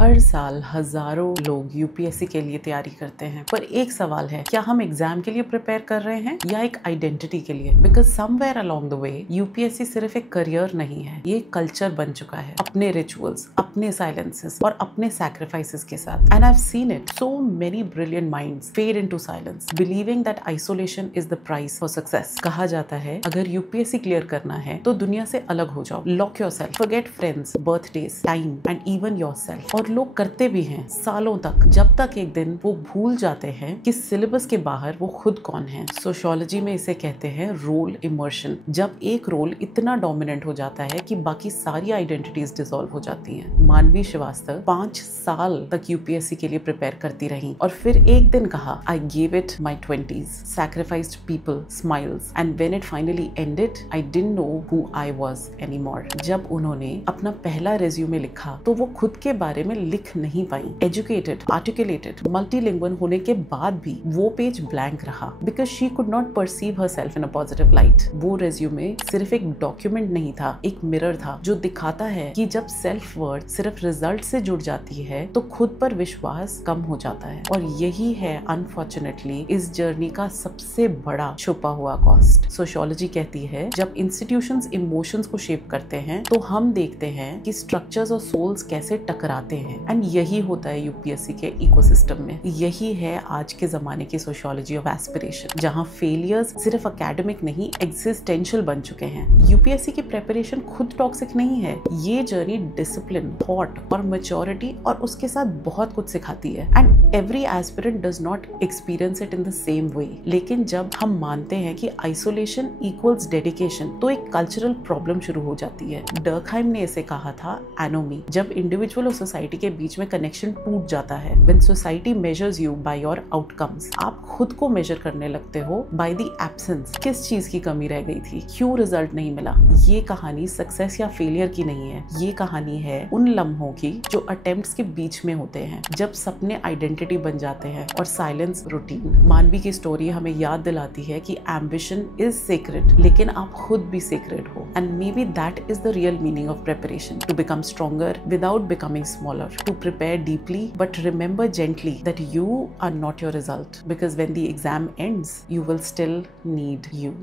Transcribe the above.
हर साल हजारों लोग यूपीएससी के लिए तैयारी करते हैं, पर एक सवाल है, क्या हम एग्जाम के लिए प्रिपेयर कर रहे हैं या एक आइडेंटिटी के लिए? Because somewhere along the way UPSC सिर्फ एक करियर नहीं है, ये कल्चर बन चुका है, अपने रिचुअल्स, अपने साइलेंसेस और अपने सैक्रिफाइसेस के साथ। And I have seen it, so many brilliant minds fade into silence, believing that isolation is the price for success. कहा जाता है, अगर यूपीएससी क्लियर करना है तो दुनिया से अलग हो जाओ, lock yourself, forget friends, birthdays, time and even yourself. और लोग करते भी हैं सालों तक, जब तक एक दिन वो भूल जाते हैं कि सिलेबस के बाहर वो खुद कौन है। सोशियोलॉजी में इसे कहते हैं रोल इमर्शन। जब एक रोल इतना डोमिनेंट हो जाता है कि बाकी सारी आइडेंटिटीज डिसॉल्व हो जाती हैं। मानवी श्रीवास्तव 5 साल तक यूपीएससी के लिए प्रिपेयर करती रही और फिर एक दिन कहा, I gave it my 20s, sacrificed people, smiles and when it finally ended I didn't know who I was anymore. जब उन्होंने अपना पहला रिज्यूमे लिखा तो वो खुद के बारे में लिख नहीं पाई। एजुकेटेड, आर्टिकुलेटेड, मल्टीलिंगुअल होने के बाद भी वो पेज ब्लैंक रहा because she could not perceive herself in a positive light. वो रिज्यूमे सिर्फ एक डॉक्यूमेंट नहीं था, एक मिरर था जो दिखाता है कि जब सेल्फ वर्थ सिर्फ रिजल्ट से जुड़ जाती है तो खुद पर विश्वास कम हो जाता है। और यही है अनफॉर्चुनेटली इस जर्नी का सबसे बड़ा छुपा हुआ कॉस्ट। सोशियोलॉजी कहती है, जब इंस्टीट्यूशंस इमोशंस को शेप करते हैं तो हम देखते हैं कि स्ट्रक्चर्स और सोल्स कैसे टकराते हैं। एंड यही होता है यूपीएससी के इकोसिस्टम में। यही है आज के जमाने की सोशियोलॉजी ऑफ एस्पिरेशन, जहां फेलियर्स सिर्फ एकेडमिक नहीं, एग्जिस्टेंशियल बन चुके हैं। यूपीएससी की प्रिपरेशन खुद टॉक्सिक नहीं है, ये जर्नी डिसिप्लिन, थॉट और मैच्योरिटी और उसके साथ बहुत कुछ सिखाती है। And every aspirant does not experience it in the same way. लेकिन जब हम मानते हैं कि आइसोलेशन इक्वल्स डेडिकेशन, तो एक कल्चरल प्रॉब्लम शुरू हो जाती है। डर्कहाइम ने इसे कहा था एनोमी, जब इंडिविजुअल और सोसाइटी के बीच में कनेक्शन टूट जाता है। When society measures you by your outcomes, आप खुद को मेजर करने लगते हो by the absence, किस चीज की कमी रह गई थी, क्यों रिजल्ट नहीं मिला। ये कहानी सक्सेस या फेलियर की नहीं है, ये कहानी है उन लम्हों की जो अटेम्प्ट्स के बीच में होते हैं, जब सपने आइडेंटिटी बन जाते हैं और साइलेंस रूटीन। मानवी की स्टोरी हमें याद दिलाती है कि एम्बिशन इज सेक्रेड, लेकिन आप खुद भी सेक्रेड हो। And may be that is the real meaning of preparation, to become stronger without becoming smaller, to prepare deeply but remember gently that you are not your result, because when the exam ends you will still need you.